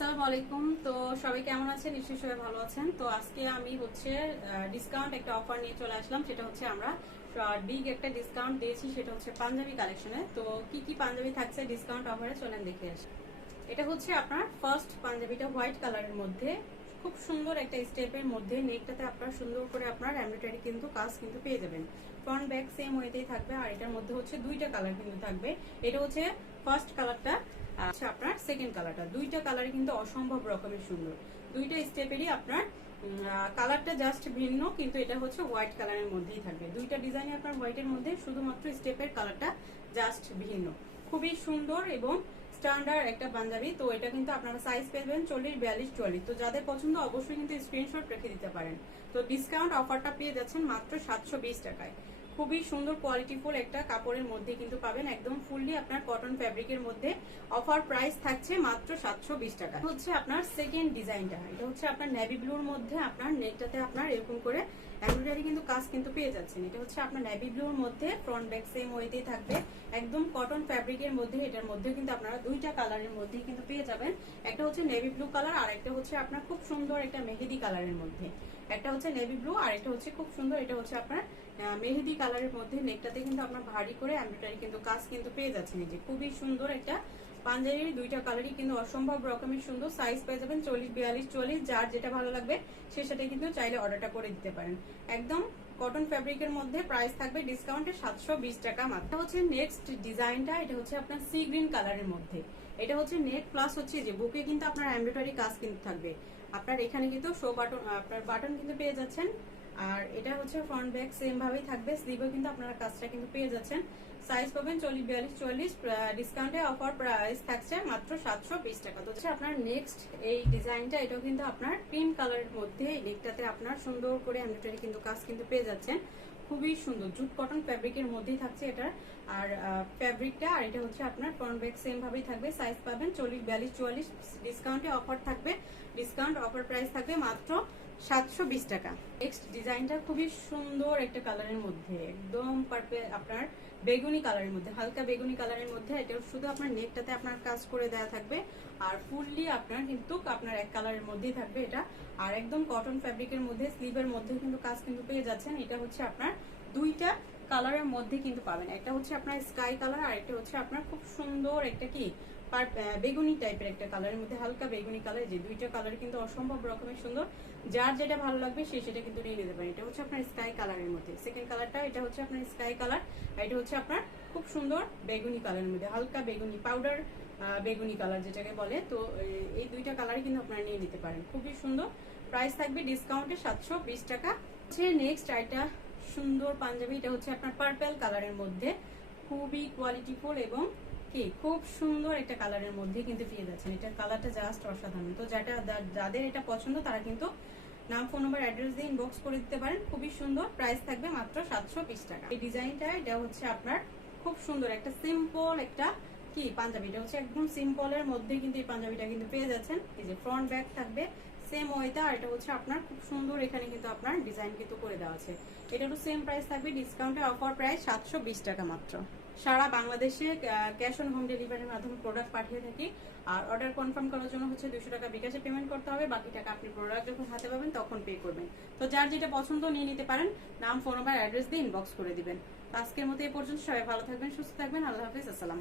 আসসালামু আলাইকুম। তো সবাই কেমন আছেন? নিশ্চয়ই সবাই ভালো আছেন। তো আজকে আমি হচ্ছে ডিসকাউন্ট একটা অফার নিয়ে চলে আসলাম। সেটা হচ্ছে আমরা বিগ একটা ডিসকাউন্ট দিয়েছি। সেটা হচ্ছে পাঞ্জাবি কালেকশনে তো কি কি পাঞ্জাবি থাকছে ডিসকাউন্ট অফারে চলেন দেখে আসি। এটা হচ্ছে আপনার ফার্স্ট পাঞ্জাবিটা হোয়াইট কালারের মধ্যে। খুব সুন্দর একটা স্টেপের মধ্যে নেকটাতে আপনার সুন্দর করে আপনার এমব্রয়ডারি কিন্তু কাজ কিন্তু পেয়ে যাবেন। ফ্রন্ট ব্যাক সেম ওয়েতেই থাকবে। আর এটার মধ্যে হচ্ছে দুইটা কালার কিন্তু থাকবে। এটা হচ্ছে ফার্স্ট কালারটা আচ্ছা আপনার সেকেন্ড কালারটা দুইটা কালারই কিন্তু অসম্ভব রকমের সুন্দর। দুইটা স্টেপেরই আপনার কালারটা জাস্ট ভিন্ন, কিন্তু এটা হচ্ছে হোয়াইট কালারের মধ্যেই থাকবে। দুইটা ডিজাইনে আপনার হোয়াইটের মধ্যে, শুধুমাত্র স্টেপের কালারটা জাস্ট ভিন্ন। খুবই সুন্দর এবং স্ট্যান্ডার্ড একটা পাঞ্জাবি তো এটা কিন্তু আপনারা সাইজ পেবেন চল্লিশ, বিয়াল্লিশ, চুয়াল্লিশ। তো যাদের পছন্দ, অবশ্যই কিন্তু স্ক্রিনশট রেখে দিতে পারেন। তো ডিসকাউন্ট অফারটা পেয়ে যাচ্ছেন মাত্র সাতশো বিশ টাকায়। খুবই সুন্দর কোয়ালিটিফুল একটা কাপড়ের মধ্যে কিন্তু পাবেন। একদম ফুললি আপনার কটন ফ্যাব্রিকের মধ্যে অফার প্রাইস থাকছে মাত্র সাতশো বিশ টাকা। হচ্ছে আপনার সেকেন্ড ডিজাইনটা এটা হচ্ছে আপনার নেভি ব্লুর মধ্যে আপনার নেকটাতে আপনার এরকম করে এমব্রয়ডারি কিন্তু কাজ কিন্তু পেয়ে যাচ্ছেন। এটা হচ্ছে আপনার নেভি ব্লুর মধ্যে ফ্রন্ট ব্যাক সেম ওয়েতেই থাকবে। একদম কটন ফ্যাব্রিকের মধ্যে এটার মধ্যে কিন্তু আপনারা দুইটা কালারের মধ্যে কিন্তু পেয়ে যাবেন। একটা হচ্ছে নেভি ব্লু কালার আর একটা হচ্ছে আপনার খুব সুন্দর একটা মেহেদি কালারের মধ্যে। একটা হচ্ছে নেভি ব্লু আর একটা হচ্ছে খুব সুন্দর, এটা হচ্ছে আপনার মেহেদি কালারের মধ্যে নেকটাতে কিন্তু আপনার ভারী করে এমব্রয়ডারি কিন্তু কাজ কিন্তু পেয়ে যাচ্ছেন এই যে। খুবই সুন্দর একটা পাঞ্জাবির দুইটা কালারই কিন্তু অসম্ভব রকমের সুন্দর সাইজ পেয়ে যাবেন চল্লিশ, বিয়াল্লিশ, চল্লিশ, যার যেটা ভালো লাগবে সে সেটা কিন্তু চাইলে অর্ডারটা করে দিতে পারেন। একদম কটন ফ্যাব্রিকের মধ্যে প্রাইস থাকবে ডিসকাউন্টে সাতশো বিশ টাকা মাত্র। হচ্ছে নেক্সট ডিজাইনটা এটা হচ্ছে আপনার সি গ্রিন কালারের মধ্যে। এটা হচ্ছে নেক প্লাস হচ্ছে যে, বুকে কিন্তু আপনার এমব্রয়ডারি কাজ কিন্তু থাকবে। আপনার এখানে কিন্তু শো বাটন আপনার বাটন কিন্তু পেয়ে যাচ্ছেন। আর এটা হচ্ছে ফ্রন্ট ব্যাক সেম ভাবেই থাকবে। স্লিভও কিন্তু আপনারা কাজটা কিন্তু পেয়ে যাচ্ছেন। সাইজ পাবেন চল্লিশ, বিয়াল্লিশ চল্লিশ ডিসকাউন্টে অফার প্রাইস থাকছে মাত্র সাতশো বিশ টাকা। তো আপনার নেক্সট এই ডিজাইনটা এটাও কিন্তু আপনার ক্রিম কালারের মধ্যে এই নেকটাতে আপনার সুন্দর করে এমব্রয়ডারি কিন্তু কাজ কিন্তু পেয়ে যাচ্ছেন। খুবই সুন্দর। জুট কটন ফ্যাব্রিকের মধ্যেই থাকছে এটার আর ফ্যাব্রিকটা আর এটা হচ্ছে আপনার ফ্রন্ট ব্যাক সেম ভাবেই থাকবে। সাইজ পাবেন চল্লিশ, বিয়াল্লিশ, চুয়াল্লিশ। ডিসকাউন্টে অফার থাকবে। ডিসকাউন্ট অফার প্রাইস থাকবে মাত্র সাতশো বিশ টাকা। নেক্সট ডিজাইনটা খুবই সুন্দর একটা কালারের মধ্যে, একদম পারফেক্ট আপনার বেগুনি কালারের মধ্যে, হালকা বেগুনি কালারের মধ্যে, এটা শুধু আপনার নেকটাতে আপনার কাজ করে দেওয়া থাকবে, আর ফুললি আপনার কিন্তু আপনার এক কালারের মধ্যেই থাকবে এটা। আর একদম কটন ফ্যাব্রিকের মধ্যে স্লিভের মধ্যে কিন্তু কাজ কিন্তু পেয়ে যাচ্ছেন, এটা হচ্ছে আপনার দুইটা কালারের মধ্যে কিন্তু পাবেন। একটা হচ্ছে আপনার স্কাই কালার আর একটা হচ্ছে আপনার খুব সুন্দর একটা কি বেগুনি টাইপের একটা কালারের মধ্যে হালকা বেগুনি কালার যে দুইটা কালার কিন্তু অসম্ভব রকমের সুন্দর। যার যেটা ভালো লাগবে সে সেটা কিন্তু নিয়ে নিতে পারেন। এটা হচ্ছে আপনার স্কাই কালারের মধ্যে। সেকেন্ড কালারটা এটা হচ্ছে আপনার স্কাই কালার আর এটা হচ্ছে আপনার খুব সুন্দর বেগুনি কালারের মধ্যে হালকা বেগুনি পাউডার বেগুনি কালার যেটাকে বলে। তো এই দুইটা কালারই কিন্তু আপনারা নিয়ে নিতে পারেন। খুবই সুন্দর। প্রাইস থাকবে ডিসকাউন্টে সাতশো বিশ টাকা। হচ্ছে নেক্সট আইটা সুন্দর পাঞ্জাবি, এটা হচ্ছে আপনার পার্পেল কালারের মধ্যে। খুবই কোয়ালিটিফুল এবং কি, খুব সুন্দর একটা কালারের মধ্যে কিন্তু পেয়ে যাচ্ছেন। এটা কালারটা জাস্ট অসাধারণ। তো যেটা যাদের এটা পছন্দ, তারা কিন্তু নাম ফোন নাম্বার অ্যাড্রেস দিয়ে ইনবক্স করে দিতে পারেন। খুবই সুন্দর। প্রাইস থাকবে মাত্র সাতশো বিশ টাকা। এই ডিজাইনটা এটা হচ্ছে আপনার খুব সুন্দর একটা সিম্পল একটা কি, পাঞ্জাবি। এটা হচ্ছে একদম সিম্পলের মধ্যে কিন্তু এই পাঞ্জাবিটা কিন্তু পেয়ে যাচ্ছেন। এই যে ফ্রন্ট ব্যাক থাকবে সেম ওয়েটা আর এটা হচ্ছে আপনার খুব সুন্দর এখানে কিন্তু আপনার ডিজাইন কিন্তু করে দেওয়া আছে। এটারও সেম প্রাইস থাকবে ডিসকাউন্টে অফার প্রাইস সাতশো টাকা মাত্র। সারা বাংলাদেশে ক্যাশ অন হোম ডেলিভারির মাধ্যমে প্রোডাক্ট পাঠিয়ে থাকি। আর অর্ডার কনফার্ম করার জন্য হচ্ছে দুশো টাকা বিকাশে পেমেন্ট করতে হবে। বাকি টাকা আপনি প্রোডাক্ট যখন হাতে পাবেন তখন পে করবেন। তো যার যেটা পছন্দ নিয়ে নিতে পারেন। নাম ফোন নাম্বার অ্যাড্রেস দিয়ে ইনবক্স করে দিবেন। আজকের মতো এই পর্যন্ত সবাই ভালো থাকবেন, সুস্থ থাকবেন। আল্লাহ হাফিজ, আসসালাম